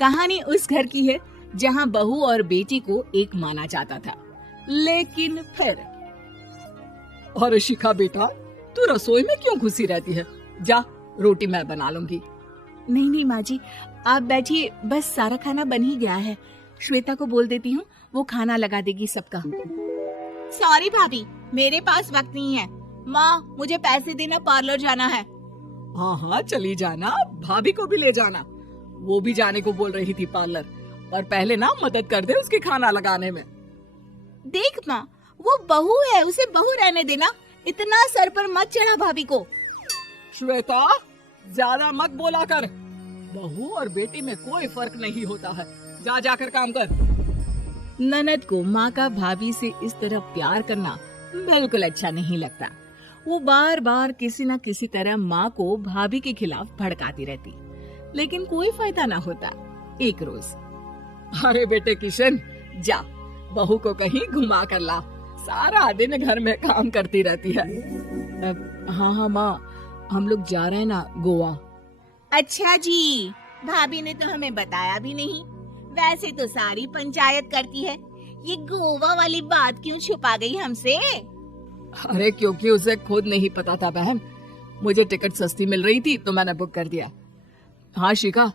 कहानी उस घर की है जहाँ बहू और बेटी को एक माना जाता था, लेकिन फिर। अरे शिखा बेटा, तू रसोई में क्यों घुसी रहती है? जा, रोटी मैं बना लूंगी। नहीं नहीं माँ जी, आप बैठिए, बस सारा खाना बन ही गया है। श्वेता को बोल देती हूँ, वो खाना लगा देगी सबका। सॉरी भाभी, मेरे पास वक्त नहीं है। माँ, मुझे पैसे देना, पार्लर जाना है। हाँ हाँ चली जाना, भाभी को भी ले जाना। वो भी जाने को बोल रही थी पार्लर, पर पहले ना मदद कर दे उसके खाना लगाने में। देख माँ, वो बहू है, उसे बहू रहने देना, इतना सर पर मत चढ़ा भाभी को। श्वेता, ज्यादा मत बोला कर। बहू और बेटी में कोई फर्क नहीं होता है। जा जाकर काम कर। ननद को माँ का भाभी से इस तरह प्यार करना बिल्कुल अच्छा नहीं लगता। वो बार बार किसी न किसी तरह माँ को भाभी के खिलाफ भड़काती रहती, लेकिन कोई फायदा ना होता। एक रोज, अरे बेटे किशन, जा बहू को कहीं घुमा कर ला, सारा दिन घर में काम करती रहती है। हाँ हाँ माँ, हम लोग जा रहे हैं ना गोवा। अच्छा जी, भाभी ने तो हमें बताया भी नहीं। वैसे तो सारी पंचायत करती है, ये गोवा वाली बात क्यों छुपा गई हमसे? अरे क्योंकि उसे खुद नहीं पता था बहन। मुझे टिकट सस्ती मिल रही थी तो मैंने बुक कर दिया। हाँ शिखा,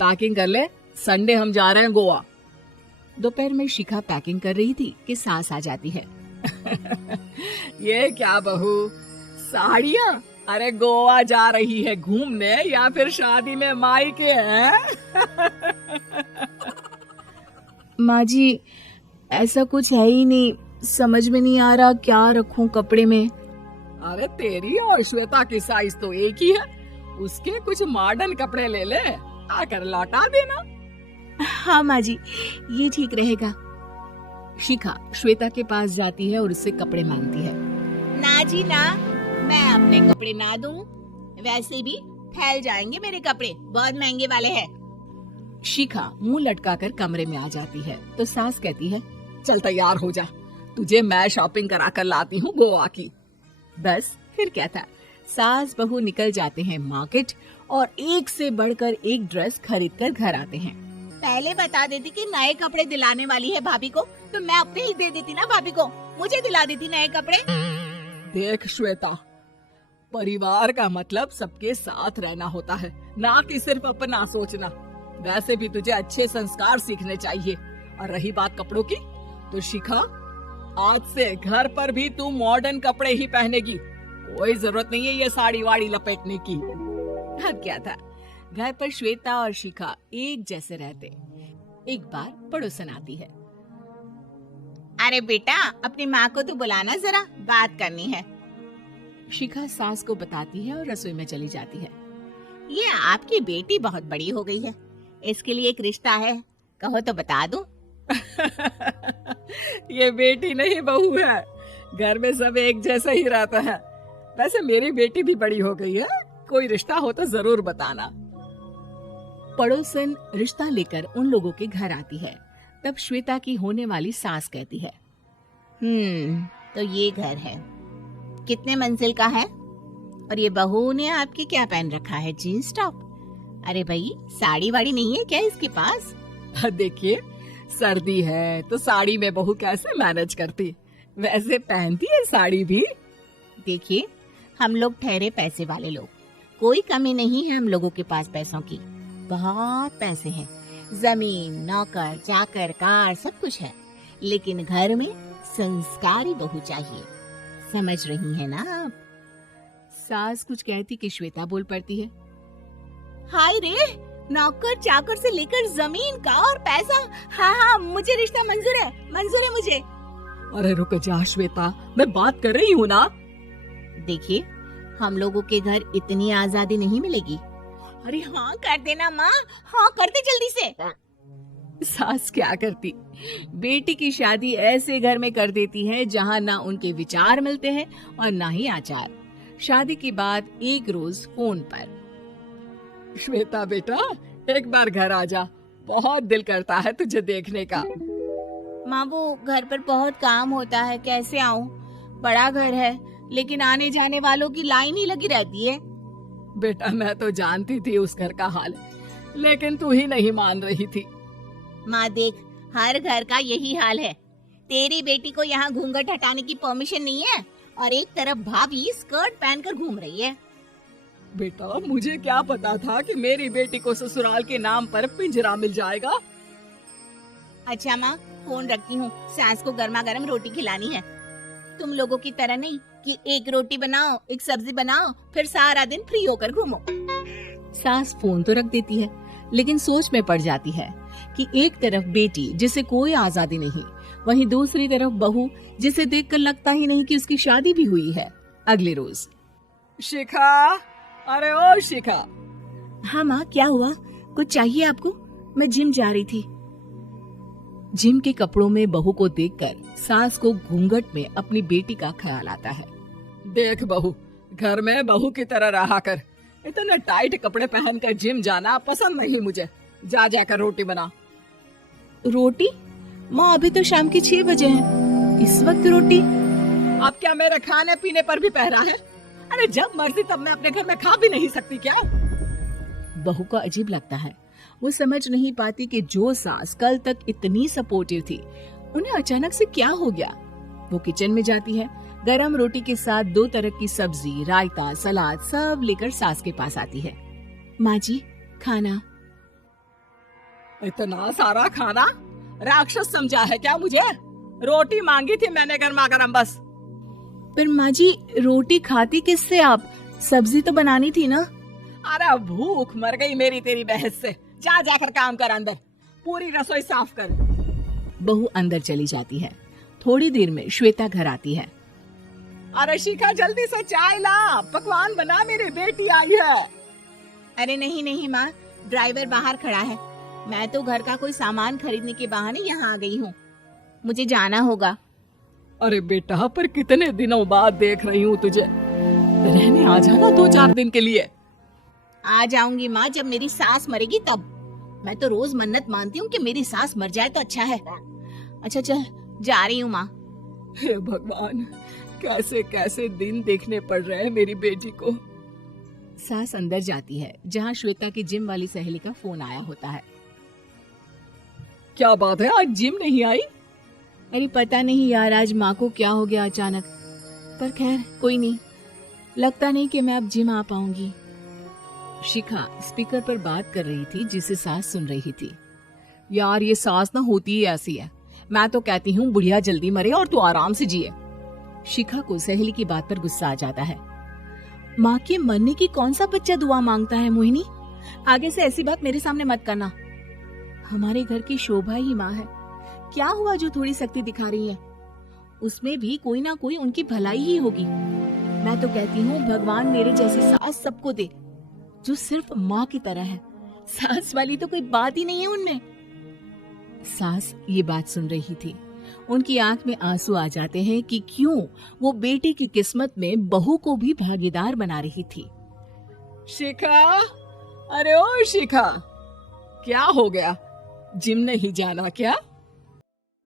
पैकिंग कर ले, संडे हम जा रहे हैं गोवा। दोपहर में शिखा पैकिंग कर रही थी कि सास आ जाती है। ये क्या बहू, साड़ियाँ? अरे गोवा जा रही है घूमने या फिर शादी में मायके हैं? माँ जी, ऐसा कुछ है ही नहीं, समझ में नहीं आ रहा क्या रखूं कपड़े में। अरे तेरी और श्वेता की साइज तो एक ही है, उसके कुछ मॉडर्न कपड़े ले ले, आकर लौटा देना। हाँ माँ जी, ये ठीक रहेगा। शिखा श्वेता के पास जाती है और उससे कपड़े मांगती है। ना जी ना, मैं अपने कपड़े ना दूं, वैसे भी फैल जाएंगे मेरे कपड़े, बहुत महंगे वाले हैं। शिखा मुंह लटकाकर कमरे में आ जाती है तो सास कहती है, चल तैयार हो जा, तुझे मैं शॉपिंग करा कर लाती हूँ गोवा की। बस फिर क्या था, सास बहू निकल जाते हैं मार्केट और एक से बढ़कर एक ड्रेस खरीद कर घर आते हैं। पहले बता देती कि नए कपड़े दिलाने वाली है भाभी को, तो मैं अपने ही दे देती ना भाभी को, मुझे दिला देती नए कपड़े। देख श्वेता, परिवार का मतलब सबके साथ रहना होता है, ना कि सिर्फ अपना सोचना। वैसे भी तुझे अच्छे संस्कार सीखने चाहिए। और रही बात कपड़ों की, तो शिखा, आज से घर पर भी तू मॉडर्न कपड़े ही पहनेगी। कोई जरूरत नहीं है ये साड़ी वाड़ी लपेटने की। अब क्या था, घर पर श्वेता और शिखा एक जैसे रहते। एक बार पड़ोसन आती है। अरे बेटा, अपनी माँ को तो बुलाना जरा, बात करनी है। शिखा सास को बताती है और रसोई में चली जाती है। ये आपकी बेटी बहुत बड़ी हो गई है, इसके लिए एक रिश्ता है, कहो तो बता दूं। ये बेटी नहीं बहू है, घर में सब एक जैसा ही रहता है। वैसे मेरी बेटी भी बड़ी हो गई है, कोई रिश्ता हो तो जरूर बताना। पड़ोसन रिश्ता लेकर उन लोगों के घर आती है। तब श्वेता की होने वाली सास कहती है, तो ये घर है, कितने मंजिल का है? और ये बहू ने आपके क्या पहन रखा है, जीन्स टॉप? अरे भाई, साड़ी वाड़ी नहीं है क्या इसके पास? देखिए, सर्दी है तो साड़ी में बहू कैसे मैनेज करती, वैसे पहनती है साड़ी भी। देखिए, हम लोग ठहरे पैसे वाले लोग, कोई कमी नहीं है हम लोगों के पास पैसों की, बहुत पैसे हैं, जमीन, नौकर चाकर, कार, सब कुछ है, लेकिन घर में संस्कारी बहू चाहिए। समझ रही है ना आप? सास कुछ कहती कि श्वेता बोल पड़ती है, हाय रे, नौकर चाकर से लेकर जमीन, कार, पैसा, हाँ, मुझे रिश्ता मंजूर है मुझे। अरे रुक जा श्वेता, मैं बात कर रही हूँ ना। देखिए, हम लोगों के घर इतनी आजादी नहीं मिलेगी। अरे हाँ कर देना माँ, हाँ कर दे जल्दी से। सास क्या करती, बेटी की शादी ऐसे घर में कर देती है जहाँ ना उनके विचार मिलते हैं और ना ही आचार। शादी के बाद एक रोज फोन पर, श्वेता बेटा, एक बार घर आ जा, बहुत दिल करता है तुझे देखने का। माँ, वो घर पर बहुत काम होता है, कैसे आऊँ? बड़ा घर है, लेकिन आने जाने वालों की लाइन ही लगी रहती है। बेटा, मैं तो जानती थी उस घर का हाल, लेकिन तू ही नहीं मान रही थी। माँ देख, हर घर का यही हाल है। तेरी बेटी को यहाँ घूंघट हटाने की परमिशन नहीं है और एक तरफ भाभी स्कर्ट पहनकर घूम रही है। बेटा, मुझे क्या पता था कि मेरी बेटी को ससुराल के नाम पर पिंजरा मिल जाएगा। अच्छा माँ, फोन रखती हूँ, सास को गर्मा गर्म रोटी खिलानी है। तुम लोगों की तरह नहीं कि एक रोटी बनाओ, एक सब्जी बनाओ, फिर सारा दिन फ्री होकर घूमो। सास फोन तो रख देती है, लेकिन सोच में पड़ जाती है कि एक तरफ बेटी जिसे कोई आजादी नहीं, वहीं दूसरी तरफ बहू जिसे देखकर लगता ही नहीं कि उसकी शादी भी हुई है। अगले रोज। शिखा, अरे ओ शिखा। हाँ माँ, क्या हुआ? कुछ चाहिए आपको? मैं जिम जा रही थी। जिम के कपड़ों में बहू को देखकर सास को घूंघट में अपनी बेटी का ख्याल आता है। देख बहू, घर में बहू की तरह रहा कर। इतने टाइट कपड़े पहनकर जिम जाना पसंद नहीं मुझे। जा जाकर रोटी बना। रोटी? माँ, अभी तो शाम के 6 बजे हैं, इस वक्त रोटी? अब क्या मेरे खाने पीने पर भी पहरा है? अरे जब मर्जी तब मैं अपने घर में खा भी नहीं सकती क्या? बहू को अजीब लगता है। वो समझ नहीं पाती कि जो सास कल तक इतनी सपोर्टिव थी, उन्हें अचानक से क्या हो गया। वो किचन में जाती है, गरम रोटी के साथ 2 तरह की सब्जी, रायता, सलाद सब लेकर सास के पास आती है। माँ जी, खाना। इतना सारा खाना? राक्षस समझा है क्या मुझे? रोटी मांगी थी मैंने गर्मा गर्म बस। पर माँ जी, रोटी खाती किससे आप? सब्जी तो बनानी थी ना। अरे भूख मर गई मेरी तेरी बहस से। जा जाकर काम कर, अंदर पूरी रसोई साफ कर। बहू अंदर चली जाती है। थोड़ी देर में श्वेता घर आती है। अरे शिखा, जल्दी से चाय ला, पकवान बना, मेरी बेटी आई है। अरे नहीं नहीं माँ, ड्राइवर बाहर खड़ा है। मैं तो घर का कोई सामान खरीदने के बहाने यहाँ आ गई हूँ, मुझे जाना होगा। अरे बेटा, पर कितने दिनों बाद देख रही हूँ तुझे, रहने आ जाना 2-4 दिन के लिए। आ जाऊंगी माँ, जब मेरी सास मरेगी तब। मैं तो रोज मन्नत मानती हूँ कि मेरी सास मर जाए तो अच्छा है। अच्छा चल, जा रही हूँ माँ। हे भगवान, कैसे कैसे दिन देखने पड़ रहे हैं मेरी बेटी को। सास अंदर जाती है, जहाँ श्वेता की जिम वाली सहेली का फोन आया होता है। क्या बात है, आज जिम नहीं आई? अरे पता नहीं यार, आज माँ को क्या हो गया अचानक। पर खैर कोई नहीं, लगता नहीं कि मैं अब जिम आ पाऊंगी। शिखा स्पीकर पर बात कर रही थी, जिसे सास सुन रही थी। यार ये सास ना होती ही ऐसी है। मैं तो कहती हूँ बुढ़िया जल्दी मरे और तू आराम से जिए। शिखा को सहेली की बात पर गुस्सा आ जाता है। माँ के मरने की कौन सा बच्चा दुआ मांगता है मोहिनी? आगे से ऐसी बात मेरे सामने मत करना। हमारे घर की शोभा ही माँ है। क्या हुआ जो थोड़ी सख्ती दिखा रही है? उसमें भी कोई ना कोई उनकी भलाई ही होगी। मैं तो कहती हूँ भगवान मेरे जैसी सास सबको दे, जो सिर्फ माँ की तरह है। सास वाली तो कोई बात ही नहीं है उनमें। सास ये बात सुन रही थी। उनकी आंख में आंसू आ जाते हैं कि क्यों वो बेटी की किस्मत में बहू को भी भागीदार बना रही थी। शिखा, अरे ओ शिखा, क्या हो गया? जिम नहीं जाना क्या?